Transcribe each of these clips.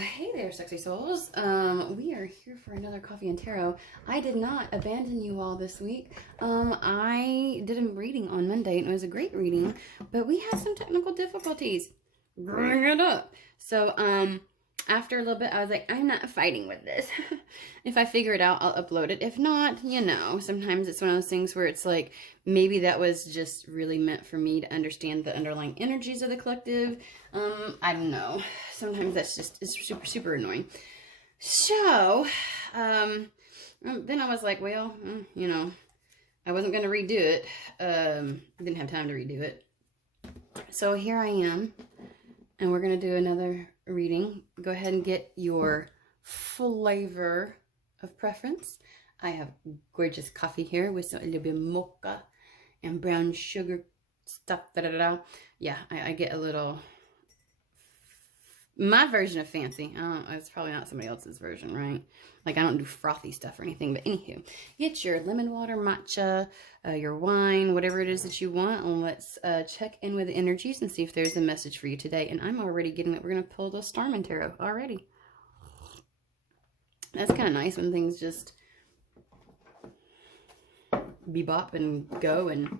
Hey there, sexy souls. We are here for another Coffee and Tarot. I did not abandon you all this week. I did a reading on Monday, and it was a great reading, but we had some technical difficulties. Bring it up. So, after a little bit, I was like, I'm not fighting with this. If I figure it out, I'll upload it. If not, you know, sometimes it's one of those things where it's like, maybe that was just really meant for me to understand the underlying energies of the collective. I don't know. Sometimes that's just, it's super, super annoying. So, then I was like, well, you know, I wasn't going to redo it. Didn't have time to redo it. So here I am, and we're going to do another reading. Go ahead and get your flavor of preference. I have gorgeous coffee here with a little bit of mocha and brown sugar stuff. Yeah, I get a little, my version of fancy. It's probably not somebody else's version, right? Like, I don't do frothy stuff or anything, but anywho, get your lemon water, matcha, your wine, whatever it is that you want, and let's check in with the energies and see if there's a message for you today. And I'm already getting that we're going to pull the Starman Tarot already. That's kind of nice when things just bebop and go and...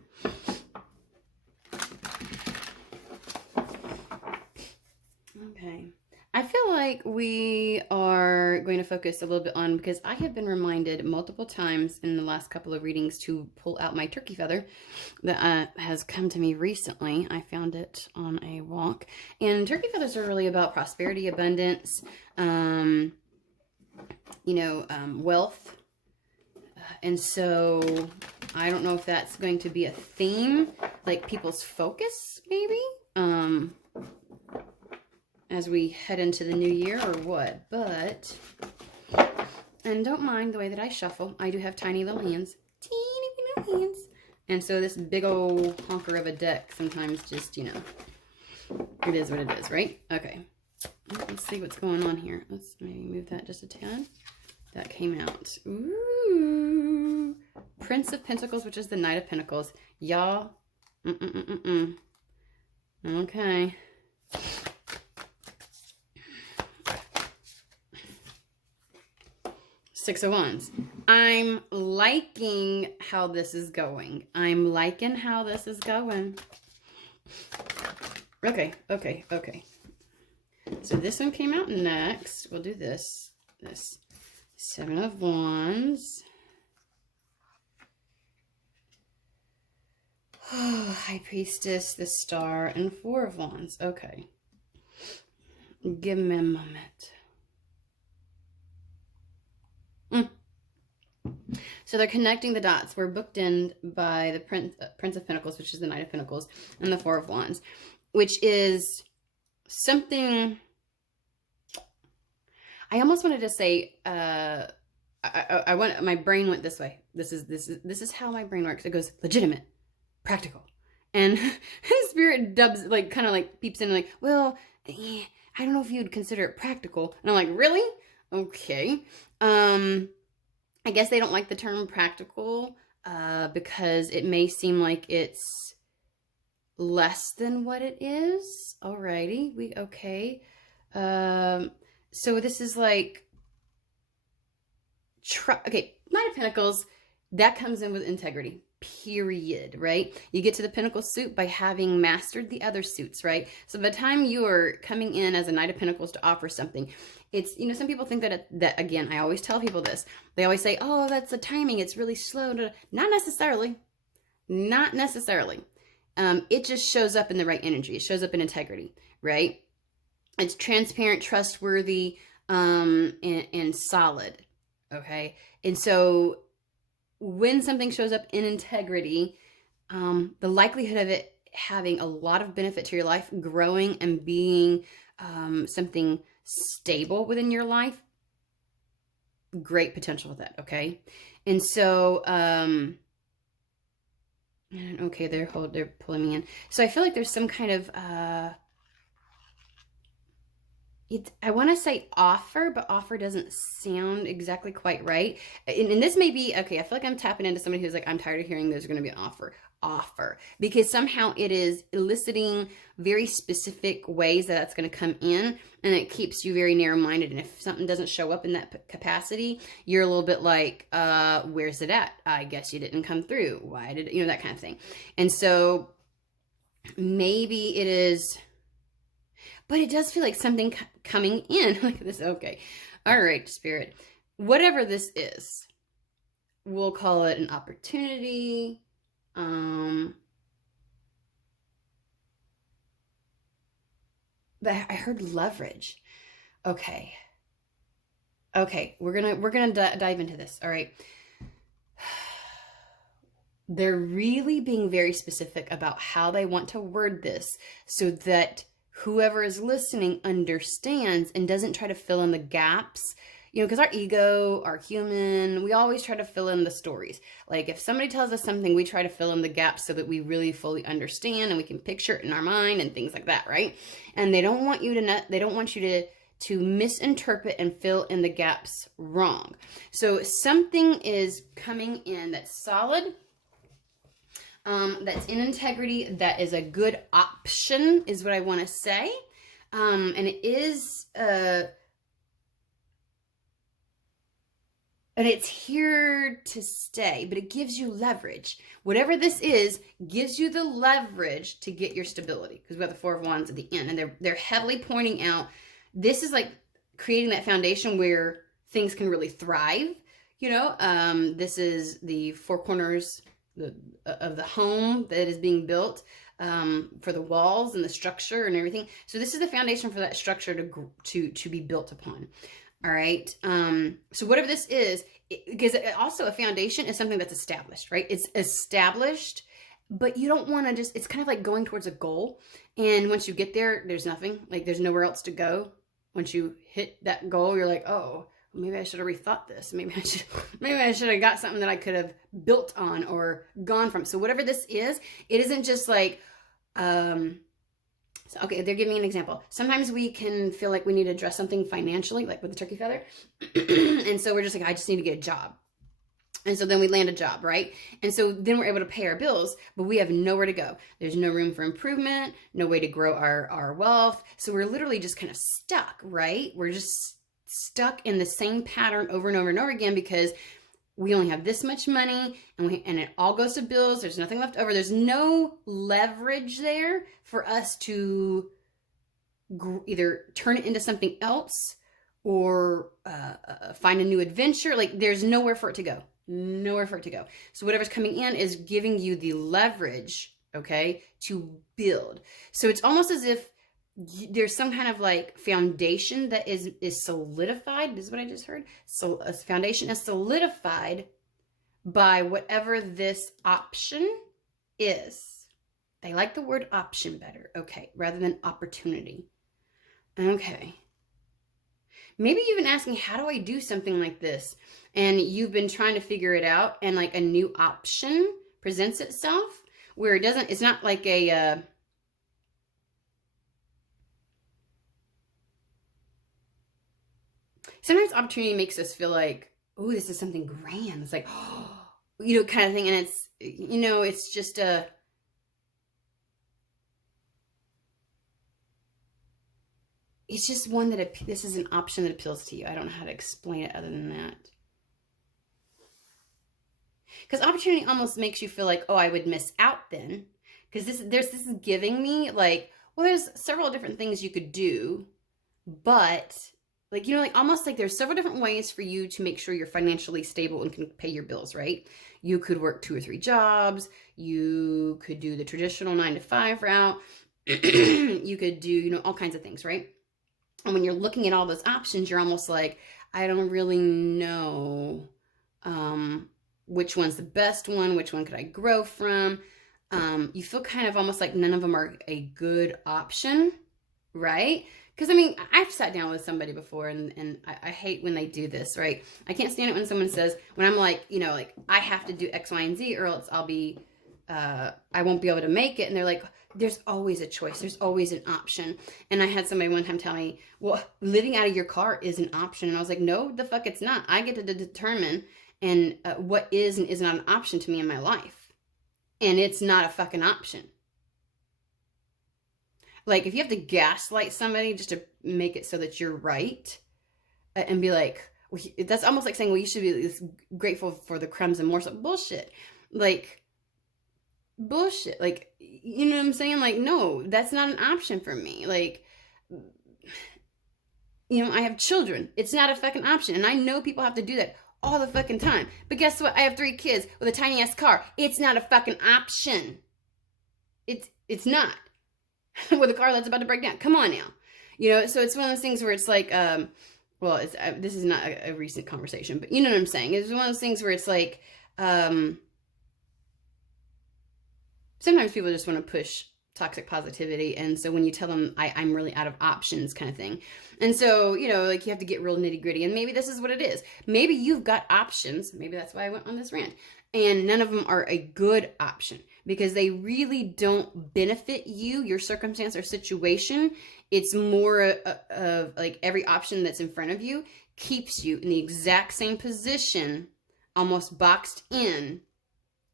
Okay. I feel like we are going to focus a little bit on, because I have been reminded multiple times in the last couple of readings to pull out my turkey feather that has come to me recently. I found it on a walk. And turkey feathers are really about prosperity, abundance, wealth. And so I don't know if that's going to be a theme, like people's focus, maybe, as we head into the new year or what. But, and don't mind the way that I shuffle. I do have tiny little hands. Teeny little hands. And so this big old honker of a deck sometimes just, you know, it is what it is, right? Okay. Let's see what's going on here. Let's maybe move that just a tad. That came out. Ooh. Prince of Pentacles, which is the Knight of Pentacles. Y'all. Okay. Six of Wands. I'm liking how this is going. I'm liking how this is going. Okay. So this one came out next. We'll do this. This. Seven of Wands. Oh, High Priestess, the Star, and Four of Wands. Okay. Give me a moment. So they're connecting the dots. We're booked in by the Prince of Pentacles, which is the Knight of Pentacles, and the Four of Wands, which is something... I almost wanted to say, I want, my brain went this way. This is how my brain works. It goes legitimate, practical, and Spirit dubs, like, kind of like peeps in, like, well, I don't know if you'd consider it practical. And I'm like, really? Okay. I guess they don't like the term practical, because it may seem like it's less than what it is. Alrighty, okay. So this is like, okay, Knight of Pentacles, that comes in with integrity, period, right? You get to the Pentacle suit by having mastered the other suits, right? So by the time you are coming in as a Knight of Pentacles to offer something, it's, you know, some people think that, again, I always tell people this. They always say, oh, that's the timing, it's really slow. Not necessarily. Not necessarily. It just shows up in the right energy. It shows up in integrity, right? It's transparent, trustworthy, and solid, okay? And so when something shows up in integrity, the likelihood of it having a lot of benefit to your life, growing and being something stable within your life, great potential with that, okay? And so, okay, they're pulling me in. So I feel like there's some kind of... I want to say offer, but offer doesn't sound exactly quite right. And this may be, okay, I feel like I'm tapping into somebody who's like, I'm tired of hearing there's going to be an offer. offer, because somehow it is eliciting very specific ways that that's going to come in, and it keeps you very narrow-minded. And if something doesn't show up in that capacity, you're a little bit like, where's it at? I guess you didn't come through. Why did, that kind of thing. And so maybe it is, but it does feel like something coming in like this. Okay. All right, Spirit. Whatever this is, we'll call it an opportunity. But I heard leverage. Okay. We're gonna dive into this. All right. They're really being very specific about how they want to word this so that whoever is listening understands and doesn't try to fill in the gaps. Because our ego, our human, we always try to fill in the stories. Like if somebody tells us something, we try to fill in the gaps so that we really fully understand and we can picture it in our mind and things like that, right? And they don't want you to misinterpret and fill in the gaps wrong. So something is coming in that's solid, that's in integrity, that is a good option, is what I want to say. And it is and it's here to stay, but it gives you leverage. Whatever this is, gives you the leverage to get your stability. Because we have the Four of Wands at the end, and they're heavily pointing out, this is like creating that foundation where things can really thrive. This is the four corners of the home that is being built, for the walls and the structure and everything. So this is the foundation for that structure to be built upon. All right. So whatever this is, because also a foundation is something that's established, right? It's established, but you don't want to it's kind of like going towards a goal. And once you get there, there's nothing, like there's nowhere else to go. Once you hit that goal, you're like, oh, maybe I should have rethought this. Maybe I should have got something that I could have built on or gone from. So whatever this is, it isn't just like, so, okay, they're giving me an example. Sometimes we can feel like we need to address something financially, like with the turkey feather. And so we're just like, I just need to get a job. And so then we land a job, right? And so then we're able to pay our bills, but we have nowhere to go. There's no room for improvement, no way to grow our wealth. So we're literally just kind of stuck, right? We're just stuck in the same pattern over and over and over again because we only have this much money and it all goes to bills. There's nothing left over. There's no leverage there for us to either turn it into something else or find a new adventure. Like there's nowhere for it to go. Nowhere for it to go. So whatever's coming in is giving you the leverage, okay, to build. So it's almost as if there's some kind of like foundation that is solidified. This is what I just heard. So a foundation is solidified by whatever this option is. They like the word option better, okay, rather than opportunity. Okay. Maybe you've been asking, how do I do something like this? And you've been trying to figure it out, and like a new option presents itself where it's not like a, sometimes opportunity makes us feel like, oh, this is something grand. It's like, oh, kind of thing. And it's, it's just it's just one that this is an option that appeals to you. I don't know how to explain it other than that. Because opportunity almost makes you feel like, oh, I would miss out then. Because this is giving me like, well, there's several different things you could do, but like, like almost like there's several different ways for you to make sure you're financially stable and can pay your bills, right? You could work 2 or 3 jobs. You could do the traditional 9-to-5 route. You could do, all kinds of things, right? And when you're looking at all those options, you're almost like, I don't really know which one's the best one, which one could I grow from? You feel kind of almost like none of them are a good option, right? Because, I've sat down with somebody before, and I hate when they do this, right? I can't stand it when someone says, when I'm like, like, I have to do X, Y, and Z, or else I won't be able to make it. And they're like, there's always a choice. There's always an option. And I had somebody one time tell me, well, living out of your car is an option. And I was like, no, the fuck it's not. I get to determine what is and is not an option to me in my life. and it's not a fucking option. Like, if you have to gaslight somebody just to make it so that you're right, and be like, well, that's almost like saying, well, you should be grateful for the crumbs and morsel. Bullshit. Like, bullshit. Like, you know what I'm saying? Like, no, that's not an option for me. Like, you know, I have children. It's not a fucking option. And I know people have to do that all the fucking time. But guess what? I have 3 kids with a tiny ass car. It's not a fucking option. It's not. With a car that's about to break down. Come on now. You know, so it's one of those things where it's like, well, this is not a recent conversation, but you know what I'm saying? It's one of those things where it's like, sometimes people just want to push toxic positivity, and so when you tell them I'm really out of options kind of thing, and so, you know, like, you have to get real nitty gritty, and maybe this is what it is. Maybe you've got options, maybe that's why I went on this rant, and none of them are a good option because they really don't benefit you, your circumstance or situation. It's more of like every option that's in front of you keeps you in the exact same position, almost boxed in,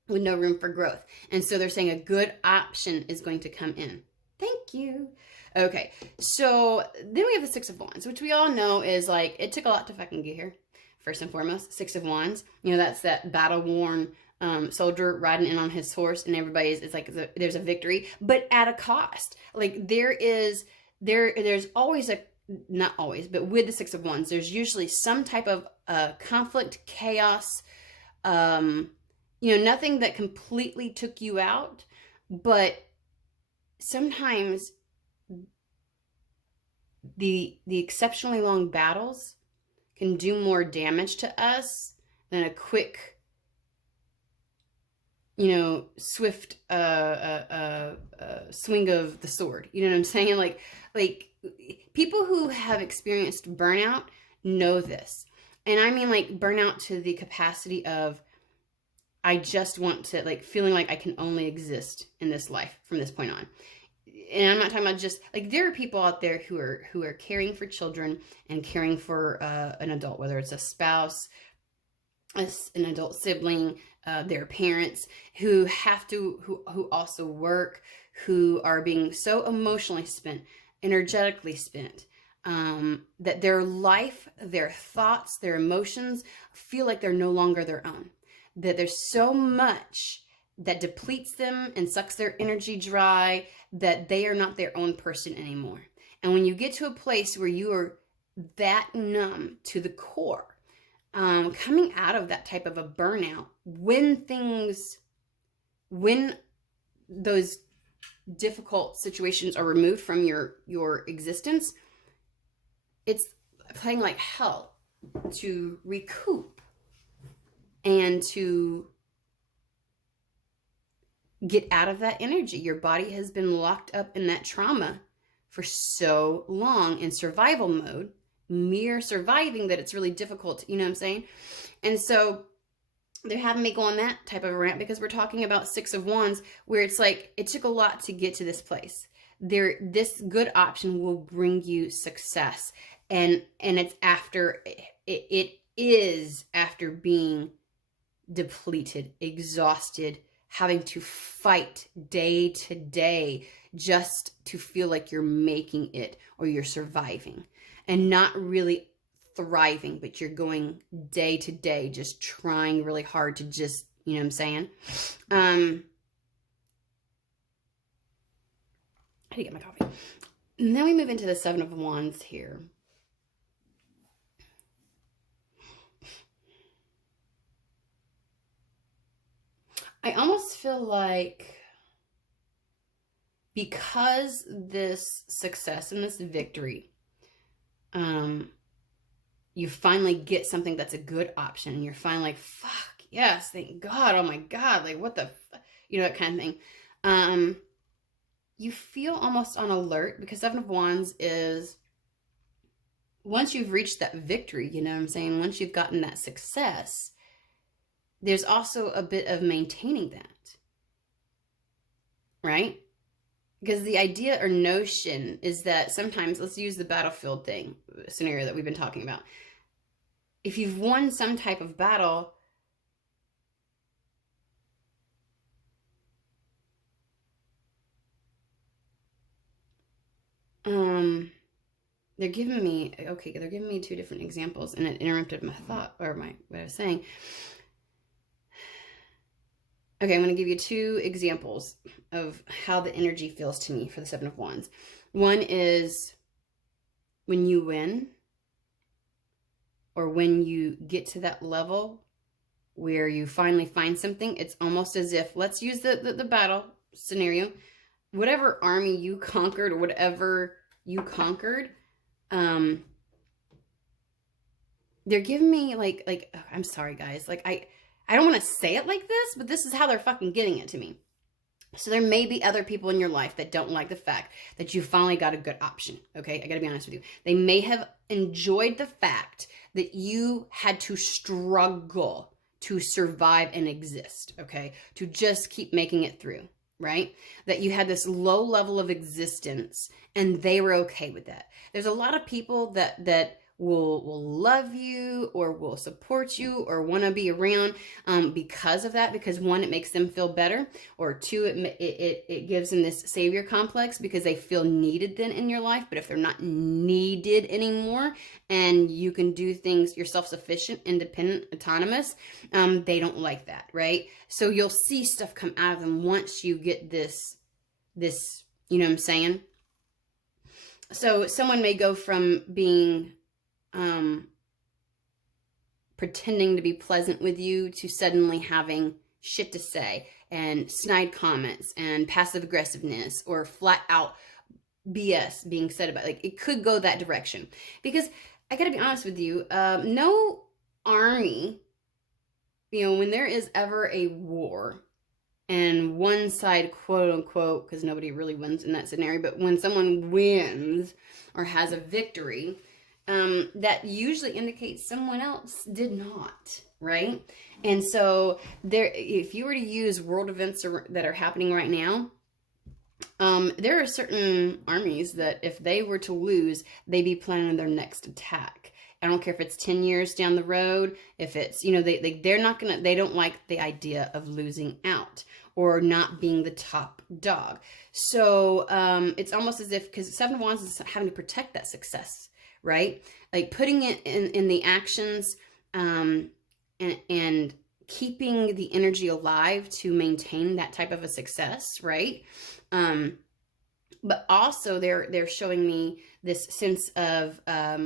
with no room for growth. And so they're saying a good option is going to come in. Thank you. Okay, so then we have the 6 of Wands, which we all know is like, it took a lot to fucking get here. First and foremost, 6 of Wands. You know, that's that battle-worn soldier riding in on his horse, and it's like there's a victory, but at a cost. Like, there's always not always, but with the 6 of Wands, there's usually some type of conflict, chaos, you know, nothing that completely took you out, but sometimes the exceptionally long battles can do more damage to us than a quick, you know, swift swing of the sword. You know what I'm saying? Like people who have experienced burnout know this. And I mean, like, burnout to the capacity of, I just want to, like, feeling like I can only exist in this life from this point on. And I'm not talking about just, like, there are people out there who are caring for children and caring for an adult, whether it's a spouse, an adult sibling, their parents, who also work, who are being so emotionally spent, energetically spent, that their life, their thoughts, their emotions feel like they're no longer their own. That there's so much that depletes them and sucks their energy dry that they are not their own person anymore. And when you get to a place where you are that numb to the core, coming out of that type of a burnout, when those difficult situations are removed from your existence, it's playing like hell to recoup and to get out of that energy. Your body has been locked up in that trauma for so long in survival mode, mere surviving, that it's really difficult, you know what I'm saying? And so they're having me go on that type of a rant because we're talking about 6 of Wands, where it's like, it took a lot to get to this place. This good option will bring you success. And it's after, it is after being depleted, exhausted, having to fight day to day just to feel like you're making it or you're surviving and not really thriving, but you're going day to day, just trying really hard to just, you know what I'm saying? I need to get my coffee. And then we move into the 7 of Wands here. I almost feel like because this success and this victory, you finally get something that's a good option, and you're finally like, fuck, yes, thank God, oh my God, like, what the, you know, that kind of thing. You feel almost on alert, because 7 of Wands is, once you've reached that victory, you know what I'm saying, once you've gotten that success, there's also a bit of maintaining that, right? Because the idea or notion is that sometimes, let's use the battlefield scenario that we've been talking about. If you've won some type of battle, they're giving me, okay, they're giving me two different examples, and it interrupted my thought, or what I was saying. Okay, I'm going to give you two examples of how the energy feels to me for the Seven of Wands. One is when you win, or when you get to that level where you finally find something. It's almost as if, let's use the battle scenario, whatever army you conquered, or whatever you conquered, they're giving me like oh, I'm sorry guys, like I don't want to say it like this, but this is how they're fucking getting it to me. So there may be other people in your life that don't like the fact that you finally got a good option. Okay, I gotta be honest with you. They may have enjoyed the fact that you had to struggle to survive and exist, okay? To just keep making it through, right? That you had this low level of existence and they were okay with that. There's a lot of people that will love you or will support you or want to be around because of that, because one, it makes them feel better, or two, it gives them this savior complex because they feel needed then in your life. But if they're not needed anymore and you can do things, you're self-sufficient, independent, autonomous, they don't like that, right? So you'll see stuff come out of them once you get this, you know what I'm saying? So someone may go from being pretending to be pleasant with you to suddenly having shit to say and snide comments and passive aggressiveness or flat out BS being said about, like, it could go that direction. Because I gotta be honest with you, no army, you know, when there is ever a war and one side, quote unquote, because nobody really wins in that scenario, but when someone wins or has a victory, that usually indicates someone else did not, right? And so there, if you were to use world events that are happening right now, there are certain armies that if they were to lose, they'd be planning their next attack. I don't care if it's 10 years down the road, if it's, you know, they're not gonna, they don't like the idea of losing out or not being the top dog. So it's almost as if, because Seven of Wands is having to protect that success, right? Like putting it in the actions and keeping the energy alive to maintain that type of a success, right? But also they're showing me this sense of, how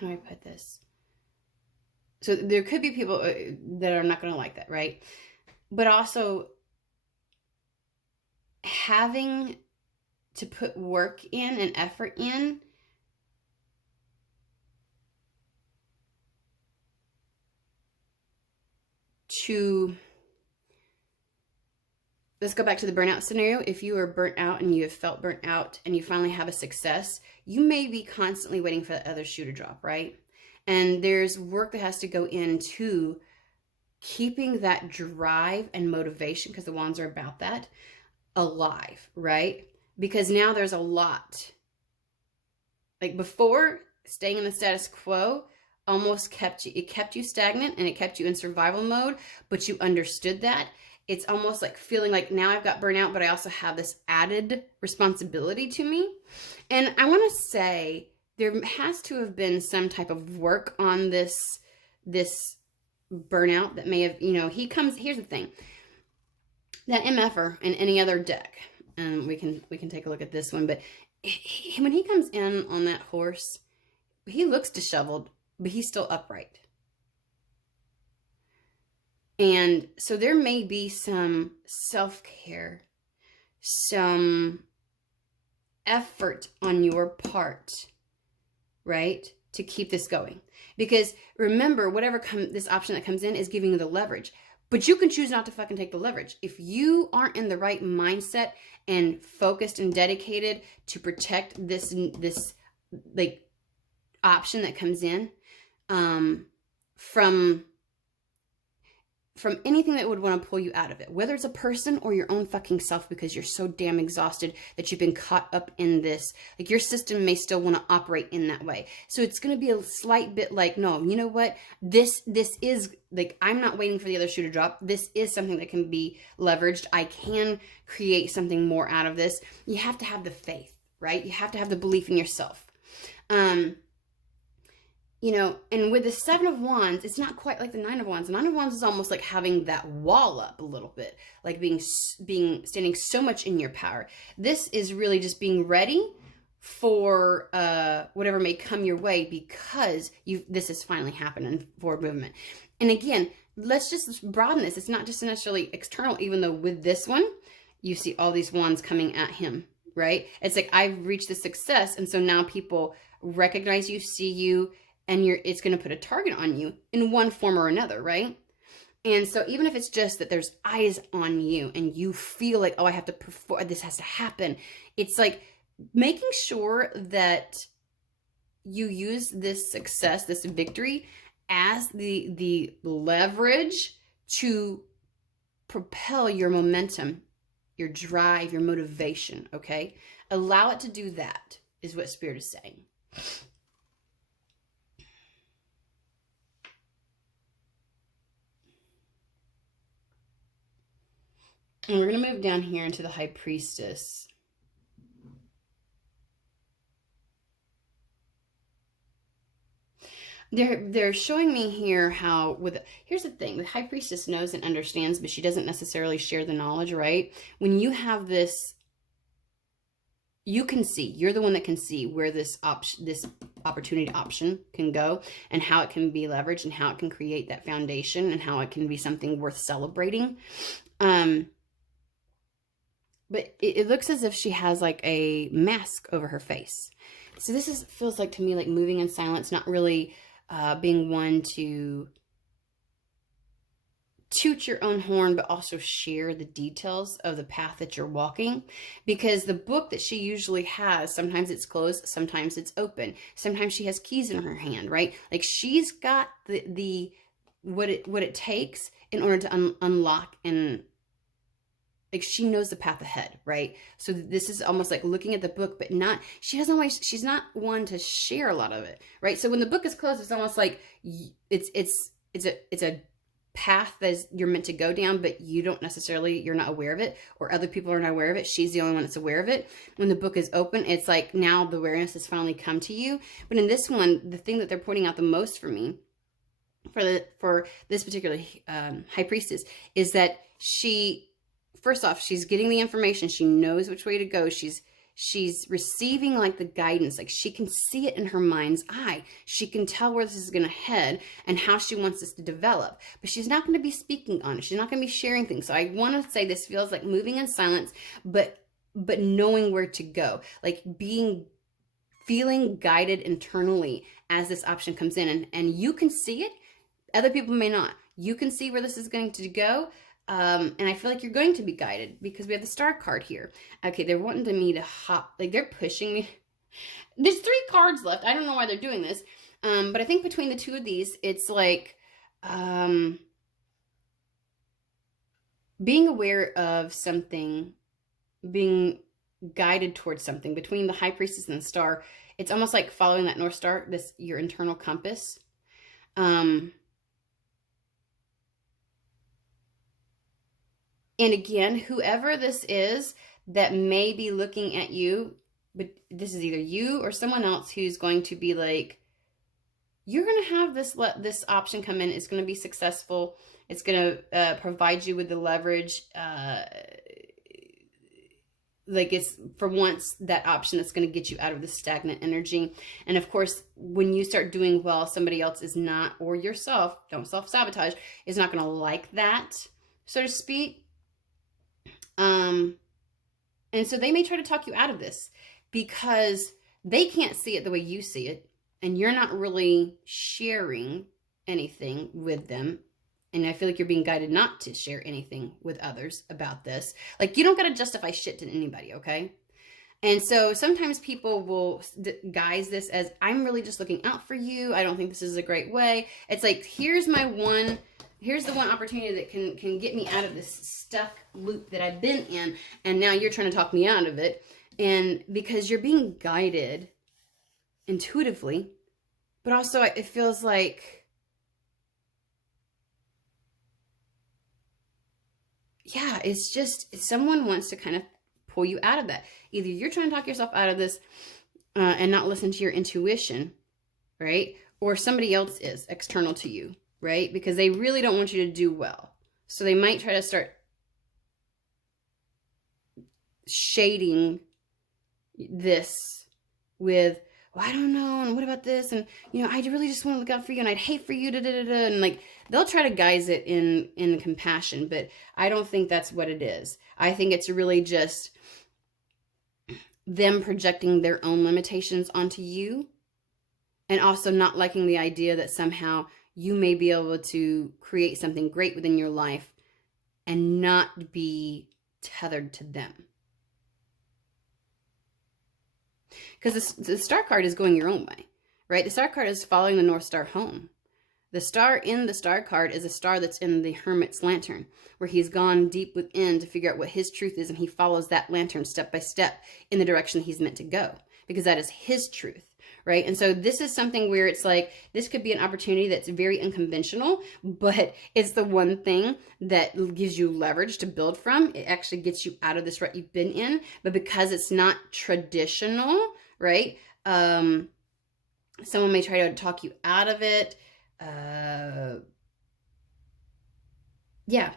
do I put this? So there could be people that are not going to like that, right? But also having to put work in and effort in to, let's go back to the burnout scenario. If you are burnt out and you have felt burnt out and you finally have a success, you may be constantly waiting for the other shoe to drop, right? And there's work that has to go into keeping that drive and motivation, because the wands are about that, alive, right? Because now there's a lot. Like before, staying in the status quo almost kept you stagnant and it kept you in survival mode, but you understood that. It's almost like feeling like now I've got burnout, but I also have this added responsibility to me. And I want to say there has to have been some type of work on this burnout that may have, you know, here's the thing. That MFer in any other deck, and we can take a look at this one, but when he comes in on that horse, he looks disheveled, but he's still upright. And so there may be some self-care, some effort on your part, right, to keep this going. Because remember, whatever this option that comes in is giving you the leverage. But you can choose not to fucking take the leverage. If you aren't in the right mindset and focused and dedicated to protect this like option that comes in from from anything that would want to pull you out of it, whether it's a person or your own fucking self, because you're so damn exhausted that you've been caught up in this. Like, your system may still want to operate in that way. So it's going to be a slight bit like, no, you know what? This is like, I'm not waiting for the other shoe to drop. This is something that can be leveraged. I can create something more out of this. You have to have the faith, right? You have to have the belief in yourself. You know, and with the Seven of Wands, it's not quite like the Nine of Wands. The Nine of Wands is almost like having that wall up a little bit, like standing so much in your power. This is really just being ready for whatever may come your way, because this has finally happened in forward movement. And again, let's just broaden this. It's not just necessarily external, even though with this one, you see all these wands coming at him, right? It's like, I've reached the success, and so now people recognize you, see you, and it's going to put a target on you in one form or another, right? And so even if it's just that there's eyes on you and you feel like, oh, I have to perform, this has to happen. It's like making sure that you use this success, this victory, as the leverage to propel your momentum, your drive, your motivation, okay? Allow it to do that, is what Spirit is saying. And we're going to move down here into the High Priestess. They're showing me here how here's the thing, the High Priestess knows and understands, but she doesn't necessarily share the knowledge, right? When you have this, you can see, you're the one that can see where this opportunity option can go, and how it can be leveraged, and how it can create that foundation, and how it can be something worth celebrating. But it looks as if she has like a mask over her face. So this feels like to me like moving in silence, not really being one to toot your own horn, but also share the details of the path that you're walking. Because the book that she usually has, sometimes it's closed, sometimes it's open. Sometimes she has keys in her hand, right? Like, she's got what it takes in order to unlock, and like, she knows the path ahead, right? So this is almost like looking at the book, but she's not one to share a lot of it, right? So when the book is closed, it's almost like it's a path that you're meant to go down, but you're not aware of it, or other people are not aware of it. She's the only one that's aware of it. When the book is open, it's like now the awareness has finally come to you. But in this one, the thing that they're pointing out the most for me, for this particular High Priestess, is that first off, she's getting the information. She knows which way to go. She's receiving like the guidance. Like, she can see it in her mind's eye. She can tell where this is going to head and how she wants this to develop. But she's not going to be speaking on it. She's not going to be sharing things. So I want to say this feels like moving in silence, but knowing where to go. Like, feeling guided internally as this option comes in. And you can see it. Other people may not. You can see where this is going to go. And I feel like you're going to be guided, because we have the Star card here. Okay, they're wanting me to hop, like, they're pushing me. There's 3 cards left. I don't know why they're doing this. But I think between the 2 of these, it's like being aware of something, being guided towards something. Between the High Priestess and the Star, it's almost like following that North Star, your internal compass. And again, whoever this is that may be looking at you, but this is either you or someone else who's going to be like, you're going to have this option come in. It's going to be successful. It's going to provide you with the leverage. Like, it's for once that option that's going to get you out of the stagnant energy. And of course, when you start doing well, somebody else is not, or yourself, don't self-sabotage, is not going to like that, so to speak. And so they may try to talk you out of this because they can't see it the way you see it, and you're not really sharing anything with them. And I feel like you're being guided not to share anything with others about this. Like, you don't got to justify shit to anybody, okay? And so sometimes people will guise this as, I'm really just looking out for you. I don't think this is a great way. It's like, here's my one here's the one opportunity that can get me out of this stuck loop that I've been in, and now you're trying to talk me out of it. And because you're being guided intuitively, but also it feels like, yeah, it's just someone wants to kind of pull you out of that. Either you're trying to talk yourself out of this and not listen to your intuition, right? Or somebody else is external to you, right? Because they really don't want you to do well. So they might try to start shading this with, well, I don't know, and what about this? And, you know, I really just want to look out for you, and I'd hate for you, da-da-da-da. And, like, they'll try to guise it in compassion, but I don't think that's what it is. I think it's really just them projecting their own limitations onto you, and also not liking the idea that somehow you may be able to create something great within your life and not be tethered to them. Because the star card is going your own way, right? The star card is following the North Star home. The star in the star card is a star that's in the Hermit's lantern, where he's gone deep within to figure out what his truth is, and he follows that lantern step by step in the direction he's meant to go, because that is his truth, right? And so this is something where it's like, this could be an opportunity that's very unconventional, but it's the one thing that gives you leverage to build from. It actually gets you out of this rut you've been in, but because it's not traditional, right? Someone may try to talk you out of it. Yeah.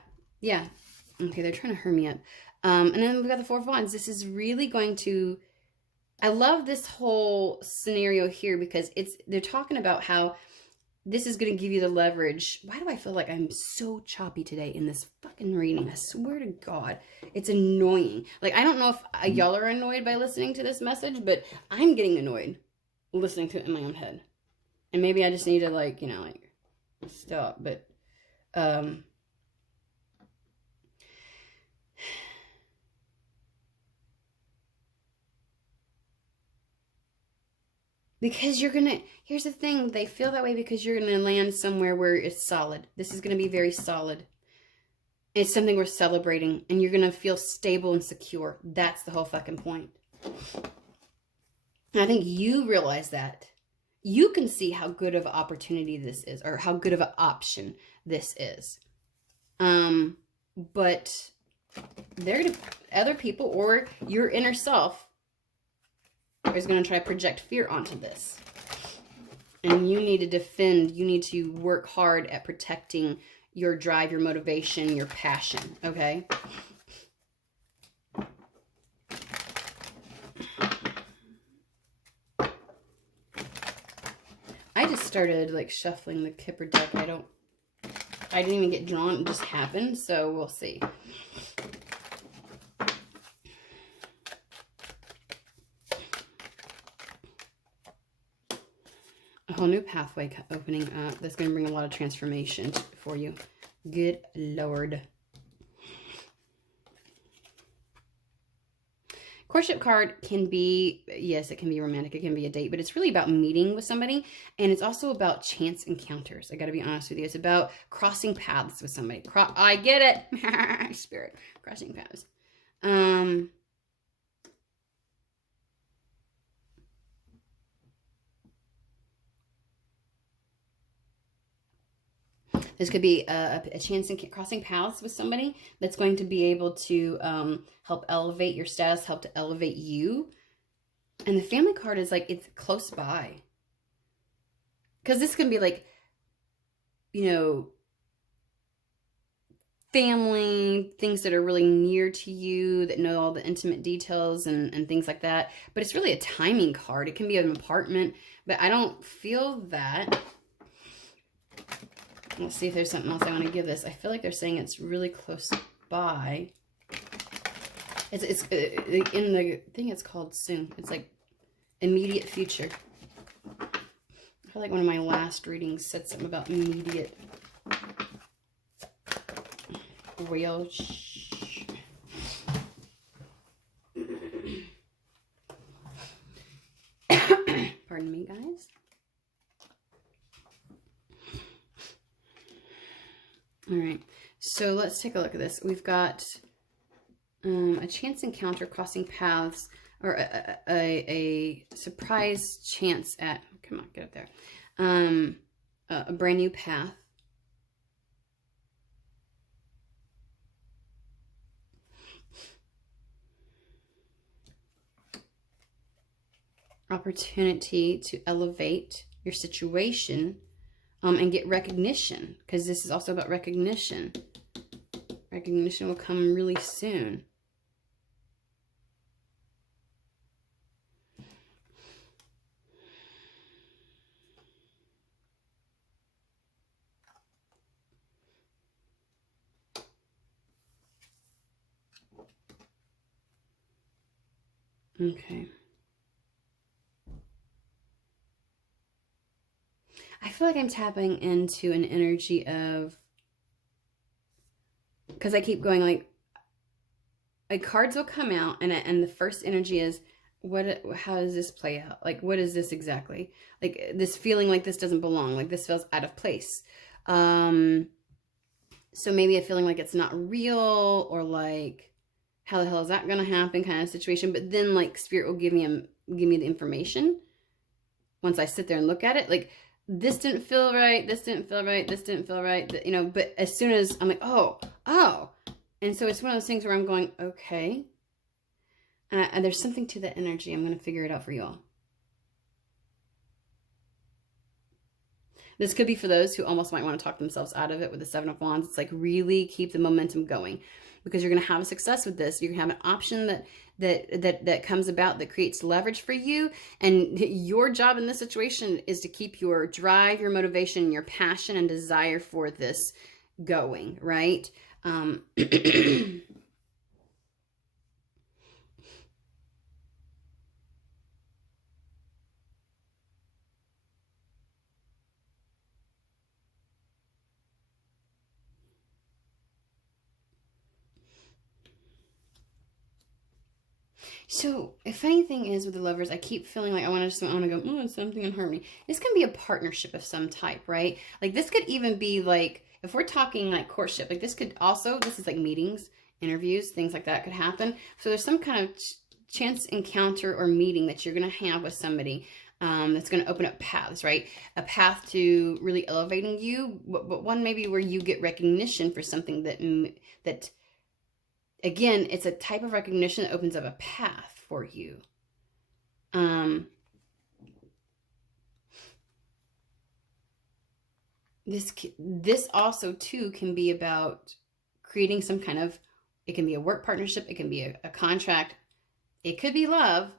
Okay, they're trying to hurry me up. And then we've got the Four of Wands. This is really going to, I love this whole scenario here because they're talking about how this is going to give you the leverage. Why do I feel like I'm so choppy today in this fucking reading? I swear to God, it's annoying. Like, I don't know if y'all are annoyed by listening to this message, but I'm getting annoyed listening to it in my own head. And maybe I just need to, like, you know, like, stop. But, because you're gonna, here's the thing, they feel that way because you're gonna land somewhere where it's solid. This is gonna be very solid. It's something we're celebrating, and you're gonna feel stable and secure. That's the whole fucking point. And I think you realize that. You can see how good of an opportunity this is, or how good of an option this is. But they're gonna, other people or your inner self is going to try to project fear onto this. And you need to defend, you need to work hard at protecting your drive, your motivation, your passion, okay? I just started, like, shuffling the Kipper deck. I didn't even get drawn, it just happened, so we'll see. A whole new pathway opening up that's going to bring a lot of transformation for you. Good Lord. Courtship card can be, yes, it can be romantic. It can be a date, but it's really about meeting with somebody. And it's also about chance encounters. I got to be honest with you. It's about crossing paths with somebody. I get it. Spirit. Crossing paths. This could be a chance in crossing paths with somebody that's going to be able to help elevate your status, help to elevate you. And the family card is like, it's close by. Because this can be like, you know, family, things that are really near to you, that know all the intimate details and things like that. But it's really a timing card. It can be an apartment, but I don't feel that. Let's see if there's something else I want to give this. I feel like they're saying it's really close by. It's in the thing, it's called soon. It's like immediate future. I feel like one of my last readings said something about immediate. Real. Pardon me, guys. All right, so let's take a look at this. We've got a chance encounter crossing paths, or a surprise chance at, come on, get up there, a brand new path. Opportunity to elevate your situation and get recognition, because this is also about recognition. Recognition will come really soon. Okay. I feel like I'm tapping into an energy of, because I keep going like cards will come out, and the first energy is, how does this play out? Like, what is this exactly? Like this feeling like this doesn't belong, like this feels out of place. So maybe a feeling like it's not real, or like, how the hell is that going to happen kind of situation. But then like Spirit will give me the information once I sit there and look at it. Like, this didn't feel right, this didn't feel right, this didn't feel right, you know, but as soon as I'm like, oh. And so it's one of those things where I'm going, okay. And there's something to the energy. I'm going to figure it out for you all. This could be for those who almost might want to talk themselves out of it with the Seven of Wands. It's like, really keep the momentum going, because you're going to have a success with this. You're going to have an option that comes about that creates leverage for you. And your job in this situation is to keep your drive, your motivation, your passion and desire for this going, right? So, if anything is with the Lovers, I keep feeling like I want to go, oh, it's something in harmony. This can be a partnership of some type, right? Like, this could even be like, if we're talking like courtship, like this is like meetings, interviews, things like that could happen. So there's some kind of chance encounter or meeting that you're going to have with somebody that's going to open up paths, right? A path to really elevating you, but one maybe where you get recognition for something that again, it's a type of recognition that opens up a path for you. This also too can be about creating some kind of, it can be a work partnership, it can be a contract, it could be love.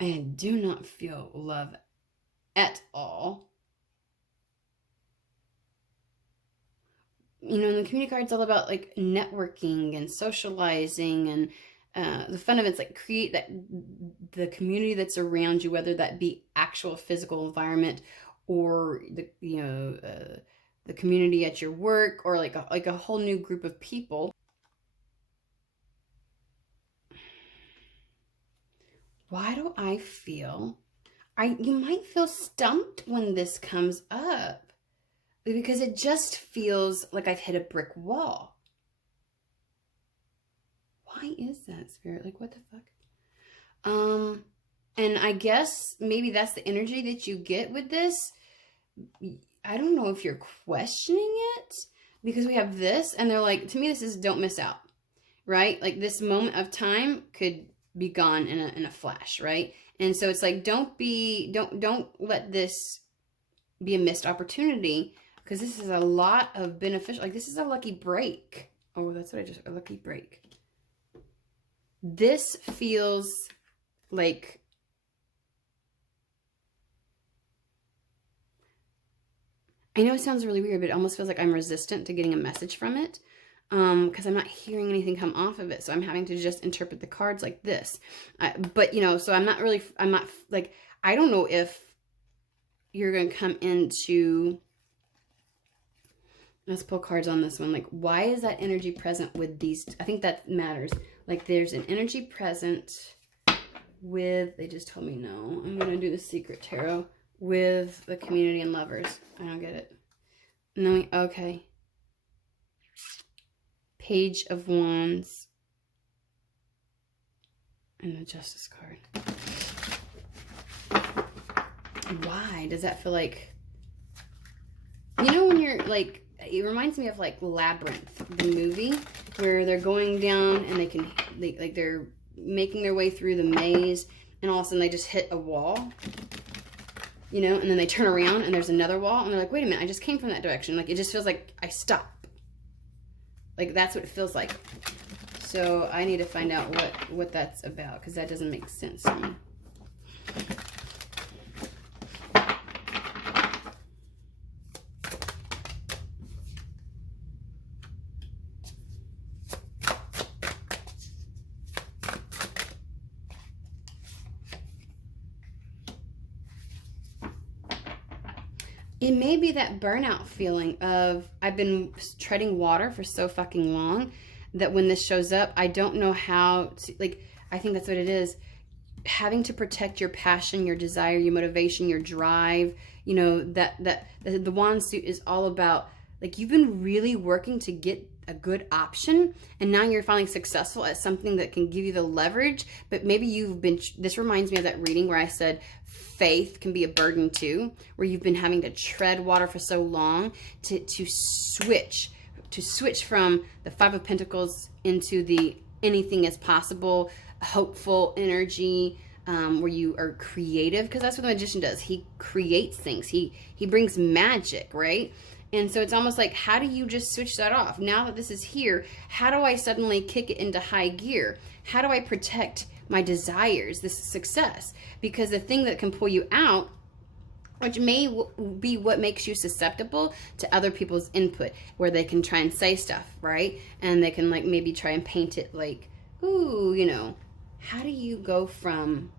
I do not feel love at all. You know, the community card's all about like networking and socializing, and the fun of it's like create the community that's around you, whether that be actual physical environment or the community at your work, or like a whole new group of people. Why do I feel you might feel stumped when this comes up? Because it just feels like I've hit a brick wall. Why is that, Spirit? Like, what the fuck? And I guess maybe that's the energy that you get with this. I don't know if you're questioning it, because we have this, and they're like, to me, this is don't miss out, right? Like, this moment of time could be gone in a flash, right? And so it's like, don't let this be a missed opportunity, because this is a lot of beneficial, like this is a lucky break. Oh, that's what a lucky break. This feels like, I know it sounds really weird, but it almost feels like I'm resistant to getting a message from it, because I'm not hearing anything come off of it. So I'm having to just interpret the cards like this. But, you know, so I'm not like, I don't know if you're going to come into, let's pull cards on this one. Like, why is that energy present with these? I think that matters. Like, there's an energy present with, they just told me no. I'm going to do the Secret Tarot with the community and lovers. I don't get it. No, okay. Page of Wands. And the Justice card. Why does that feel like... You know when you're like... It reminds me of like Labyrinth, the movie, where they're going down and they're making their way through the maze, and all of a sudden they just hit a wall, you know, and then they turn around and there's another wall, and they're like, wait a minute, I just came from that direction. Like, it just feels like I stop. Like, that's what it feels like. So I need to find out what that's about, because that doesn't make sense to me. It may be that burnout feeling of, I've been treading water for so fucking long that when this shows up, I don't know how to, like, I think that's what it is. Having to protect your passion, your desire, your motivation, your drive, you know, the wand suit is all about, like, you've been really working to get a good option, and now you're finally successful at something that can give you the leverage, but maybe you've been, this reminds me of that reading where I said, faith can be a burden too, where you've been having to tread water for so long to switch from the Five of Pentacles into the anything is possible, hopeful energy, where you are creative, because that's what the magician does. He creates things. He brings magic, right? And so it's almost like, how do you just switch that off? Now that this is here, how do I suddenly kick it into high gear? How do I protect my desires, this success? Because the thing that can pull you out, which may be what makes you susceptible to other people's input, where they can try and say stuff, right? And they can like maybe try and paint it like, ooh, you know, how do you go from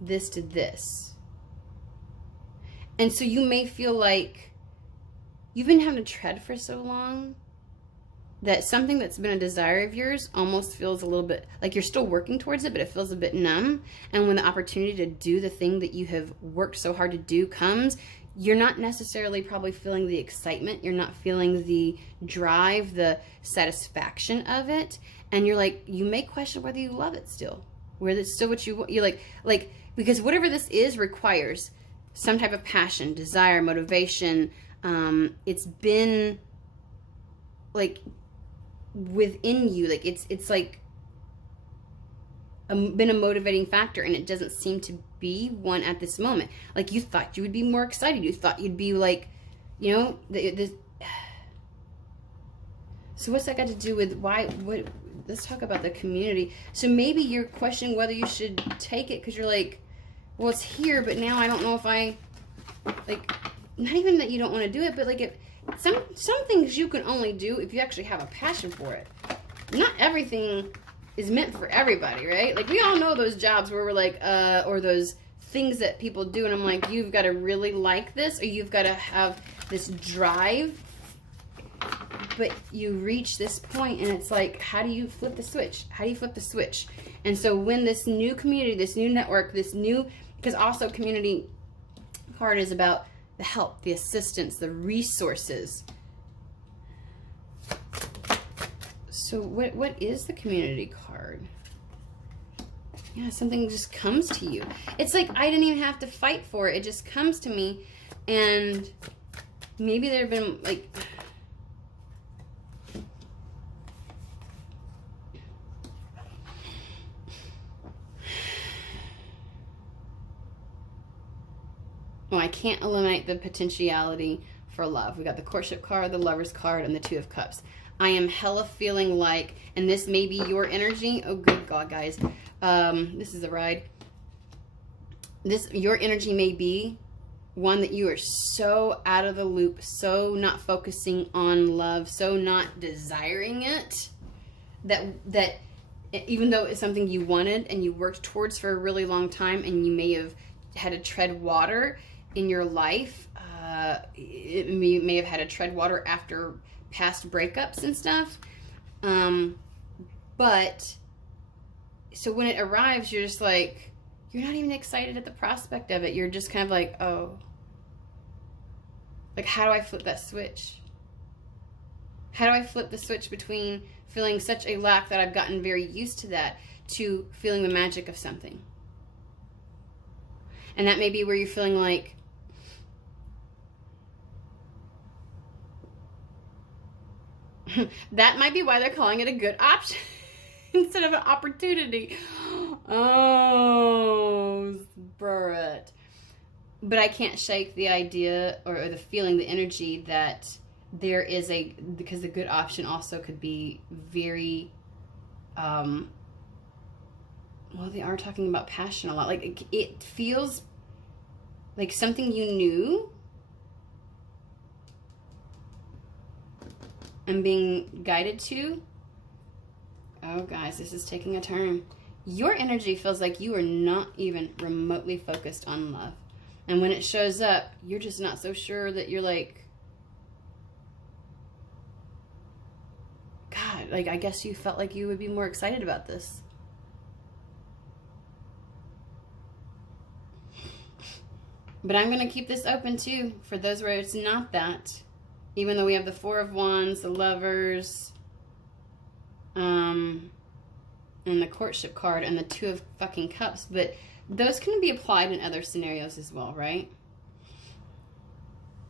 this to this? And so you may feel like you've been having to tread for so long that something that's been a desire of yours almost feels a little bit like you're still working towards it, but it feels a bit numb. And when the opportunity to do the thing that you have worked so hard to do comes, you're not necessarily probably feeling the excitement. You're not feeling the drive, the satisfaction of it. And you're like, you may question whether you love it still, whether it's still what you're like, because whatever this is requires some type of passion, desire, motivation. It's been like within you, like it's like been a motivating factor, and it doesn't seem to be one at this moment. Like, you thought you would be more excited, you thought you'd be like, you know, so what's that got to do with let's talk about the community. So maybe you're questioning whether you should take it because you're like, well, it's here, but now I don't know if I, like, not even that you don't want to do it, but like, if some things you can only do if you actually have a passion for it. Not everything is meant for everybody, right? Like, we all know those jobs where we're like, or those things that people do, and I'm like, you've got to really like this, or you've got to have this drive. But you reach this point, and it's like, how do you flip the switch? How do you flip the switch? And so when this new community, this new network, this new, because also community card is about the help, the assistance, the resources. So what is the community card? Yeah, something just comes to you. It's like I didn't even have to fight for it. It just comes to me. And maybe there have been like, well, I can't eliminate the potentiality for love. We got the courtship card, the lover's card, and the Two of Cups. I am hella feeling like, and this may be your energy. Oh, good God, guys. This is a ride. Your energy may be one that you are so out of the loop, so not focusing on love, so not desiring it, that even though it's something you wanted and you worked towards for a really long time, and you may have had to tread water in your life, you may have had to tread water after past breakups and stuff, but so when it arrives, you're just like, you're not even excited at the prospect of it. You're just kind of like, oh, like, how do I flip that switch? How do I flip the switch between feeling such a lack that I've gotten very used to that to feeling the magic of something? And that may be where you're feeling like, that might be why they're calling it a good option instead of an opportunity. Oh, Spirit. But I can't shake the idea or the feeling, the energy that there is because the good option also could be very, well, they are talking about passion a lot. Like, it feels like something you knew and being guided to. Oh, guys, this is taking a turn. Your energy feels like you are not even remotely focused on love. And when it shows up, you're just not so sure that you're like, God, like, I guess you felt like you would be more excited about this. But I'm going to keep this open too for those where it's not that. Even though we have the Four of Wands, the Lovers, and the Courtship card, and the Two of fucking Cups. But those can be applied in other scenarios as well, right?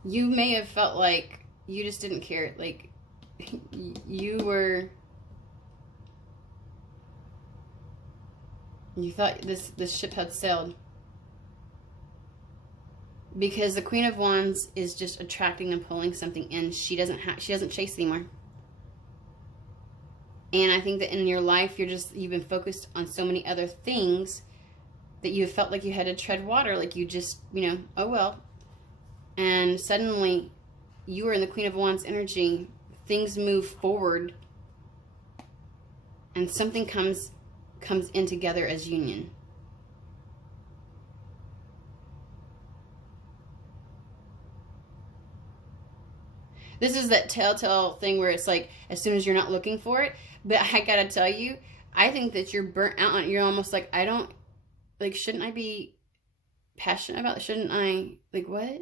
You may have felt like you just didn't care. Like, you thought this ship had sailed. Because the Queen of Wands is just attracting and pulling something in. She doesn't chase anymore. And I think that in your life, you've been focused on so many other things that you felt like you had to tread water. Like, you just, oh well. And suddenly, you were in the Queen of Wands energy. Things move forward. And something comes in together as union. This is that telltale thing where it's like, as soon as you're not looking for it. But I gotta tell you, I think that you're burnt out on it. You're almost like, shouldn't I be passionate about it? Shouldn't I, what?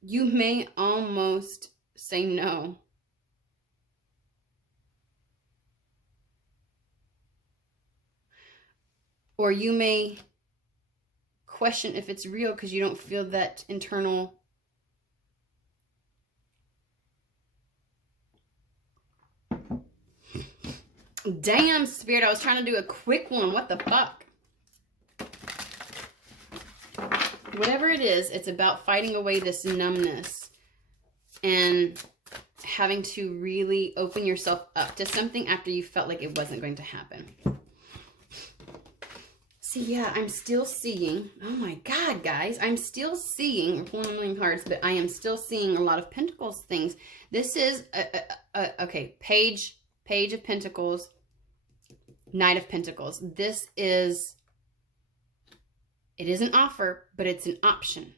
You may almost say no. Or you may question if it's real because you don't feel that internal damn, Spirit, I was trying to do a quick one. What the fuck? Whatever it is, it's about fighting away this numbness and having to really open yourself up to something after you felt like it wasn't going to happen. See, yeah, I'm still seeing, oh my God, guys, I'm still seeing, we're pulling a million cards, but I am still seeing a lot of Pentacles things. This is, okay, Page of Pentacles, Knight of Pentacles. This is, it is an offer, but it's an option.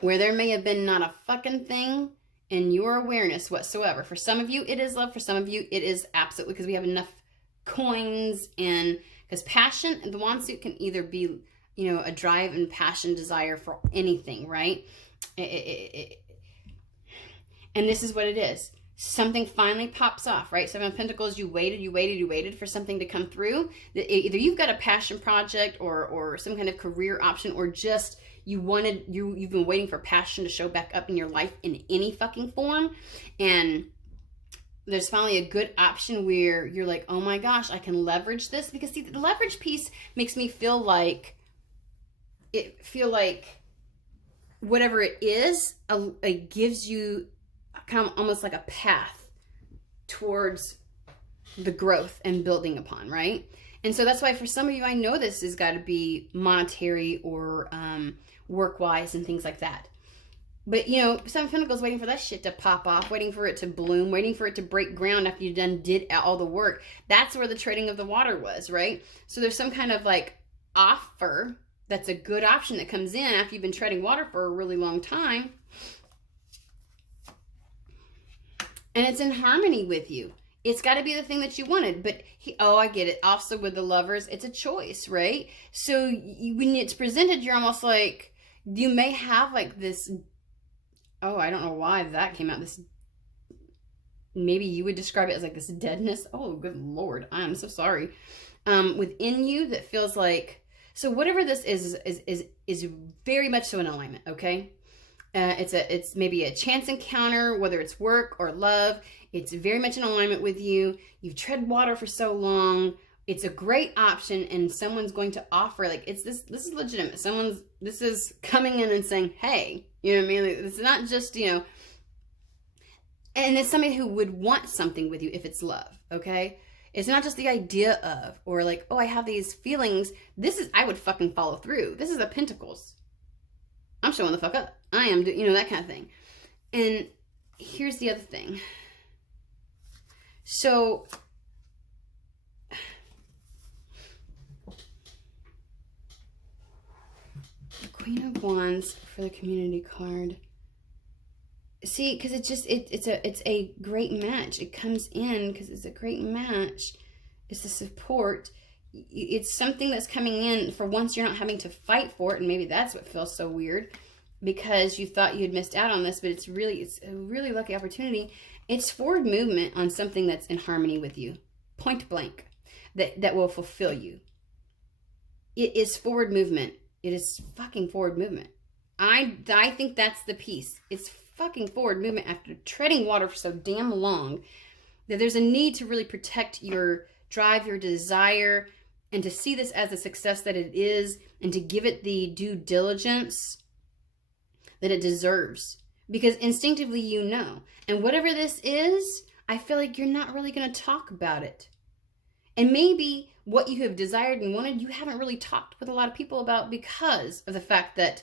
Where there may have been not a fucking thing in your awareness whatsoever. For some of you, it is love. For some of you, it is absolutely, because we have enough coins, and because passion, the wand suit can either be, a drive and passion, desire for anything, right? And this is what it is. Something finally pops off, right? Seven of Pentacles, you waited for something to come through. Either you've got a passion project or some kind of career option, or just you've been waiting for passion to show back up in your life in any fucking form. And there's finally a good option where you're like, oh my gosh, I can leverage this. Because see, the leverage piece makes me feel like whatever it is, it gives you kind of almost like a path towards the growth and building upon, right? And so that's why for some of you, I know this has got to be monetary or work-wise and things like that. But, Seven of Pentacles waiting for that shit to pop off, waiting for it to bloom, waiting for it to break ground after you did all the work. That's where the trading of the water was, right? So there's some kind of offer that's a good option that comes in after you've been treading water for a really long time. And it's in harmony with you. It's got to be the thing that you wanted. But oh, I get it. Also with the Lovers, it's a choice, right? So when it's presented, you're almost like, you may have like this, oh, I don't know why that came out. This, maybe you would describe it as like this deadness. Oh, good Lord. I'm so sorry. Within you that feels like, so whatever this is very much so in alignment, okay? It's maybe a chance encounter, whether it's work or love. It's very much in alignment with you. You've tread water for so long. It's a great option, and someone's going to offer, like, it's this is legitimate. This is coming in and saying, hey, you know what I mean? Like, it's not just, and it's somebody who would want something with you if it's love, okay? It's not just the idea of, or like, oh, I have these feelings. I would fucking follow through. This is the Pentacles. I'm showing the fuck up. I am, that kind of thing. And here's the other thing. So, the Queen of Wands for the community card. See, because it's a great match. It comes in because it's a great match. It's the support. It's something that's coming in for once. You're not having to fight for it, and maybe that's what feels so weird, because you thought you had missed out on this, but it's a really lucky opportunity. It's forward movement on something that's in harmony with you, point blank, that will fulfill you. It is forward movement. It is fucking forward movement. I think that's the piece. It's fucking forward movement after treading water for so damn long, that there's a need to really protect your drive, your desire, and to see this as a success that it is, and to give it the due diligence that it deserves, because instinctively you know. And whatever this is, I feel like you're not really going to talk about it. And maybe what you have desired and wanted, you haven't really talked with a lot of people about, because of the fact that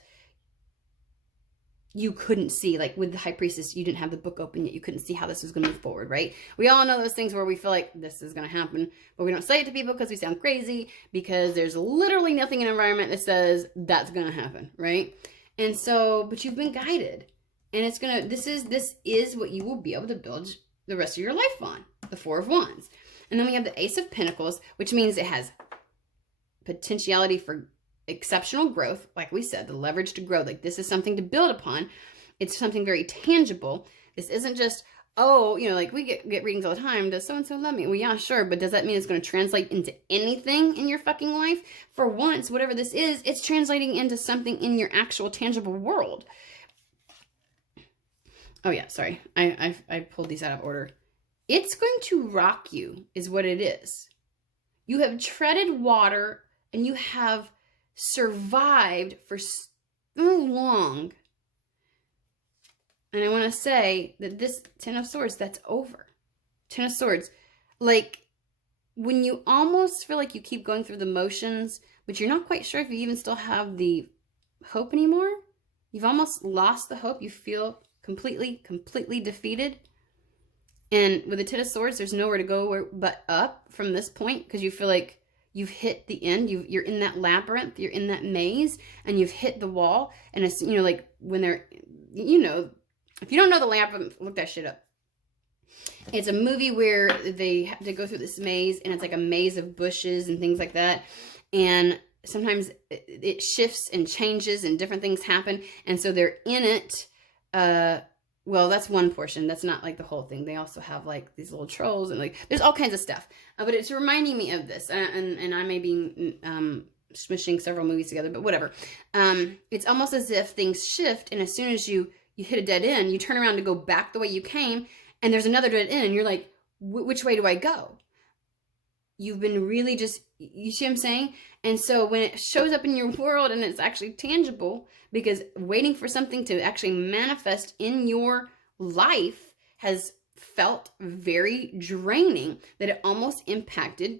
you couldn't see, like with the High Priestess, you didn't have the book open yet. You couldn't see how this was going to move forward, right? We all know those things where we feel like this is going to happen, but we don't say it to people because we sound crazy, because there's literally nothing in the environment that says that's going to happen, right? And so, but you've been guided, and it's going to, this is what you will be able to build the rest of your life on, the Four of Wands. And then we have the Ace of Pentacles, which means it has potentiality for exceptional growth. Like we said, the leverage to grow. Like, this is something to build upon. It's something very tangible. This isn't just, oh, like we get readings all the time. Does so-and-so love me? Well, yeah, sure. But does that mean it's going to translate into anything in your fucking life? For once, whatever this is, it's translating into something in your actual tangible world. Oh yeah, sorry. I pulled these out of order. It's going to rock you is what it is. You have treaded water, and you have survived for so long. And I want to say that this Ten of Swords, that's over. Ten of Swords. Like, when you almost feel like you keep going through the motions, but you're not quite sure if you even still have the hope anymore. You've almost lost the hope. You feel completely defeated. And with the Ten of Swords, there's nowhere to go but up from this point, because you feel like you've hit the end. You're in that labyrinth. You're in that maze, and you've hit the wall. And it's, like when they're, if you don't know the labyrinth, look that shit up. It's a movie where they have to go through this maze, and it's like a maze of bushes and things like that. And sometimes it shifts and changes, and different things happen. And so they're in it. Well, that's one portion. That's not like the whole thing. They also have like these little trolls, and like there's all kinds of stuff. But it's reminding me of this, and I may be smishing several movies together, but whatever. It's almost as if things shift, and as soon as you hit a dead end, you turn around to go back the way you came, and there's another dead end, and you're like, which way do I go? You've been really just, you see what I'm saying? And so when it shows up in your world and it's actually tangible, because waiting for something to actually manifest in your life has felt very draining, that it almost impacted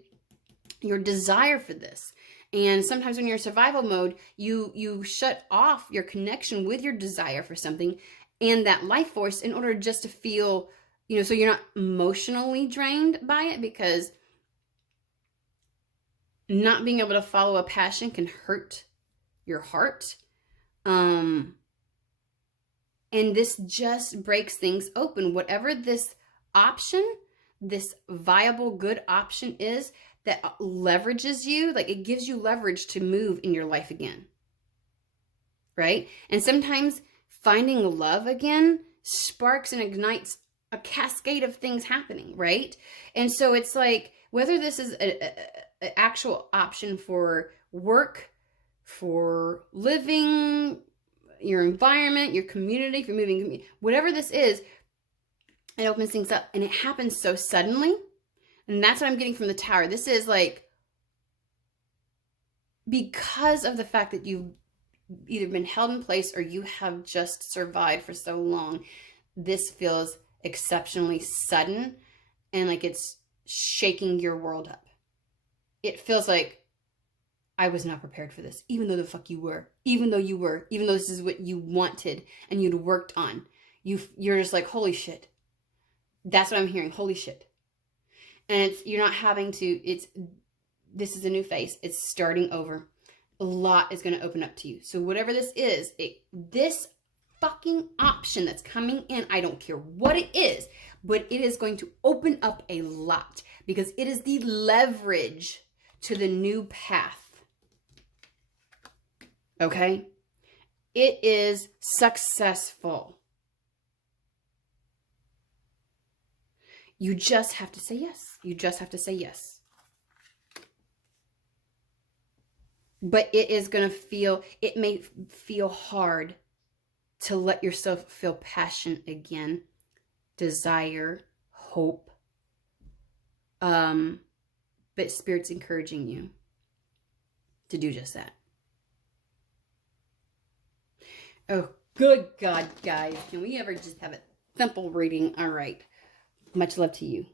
your desire for this. And sometimes when you're in survival mode, you shut off your connection with your desire for something and that life force in order just to feel, so you're not emotionally drained by it, because not being able to follow a passion can hurt your heart. And this just breaks things open. Whatever this option this viable, good option is that leverages you, like it gives you leverage to move in your life again. Right? And sometimes finding love again sparks and ignites a cascade of things happening, right? And so it's like, whether this is an actual option for work, for living, your environment, your community, if you're moving, whatever this is, it opens things up, and it happens so suddenly. And that's what I'm getting from the Tower. This is like, because of the fact that you've either been held in place or you have just survived for so long, this feels exceptionally sudden and like it's shaking your world up. It feels like, I was not prepared for this, even though the fuck you were, even though this is what you wanted and you'd worked on. You're just like, holy shit. That's what I'm hearing. Holy shit. And you're not having to, this is a new phase. It's starting over. A lot is going to open up to you. So whatever this is, this fucking option that's coming in, I don't care what it is, but it is going to open up a lot, because it is the leverage to the new path. Okay? It is successful. You just have to say yes. You just have to say yes. But it is going to feel, it may feel hard to let yourself feel passion again, desire, hope. But Spirit's encouraging you to do just that. Oh, good God, guys. Can we ever just have a simple reading? All right. Much love to you.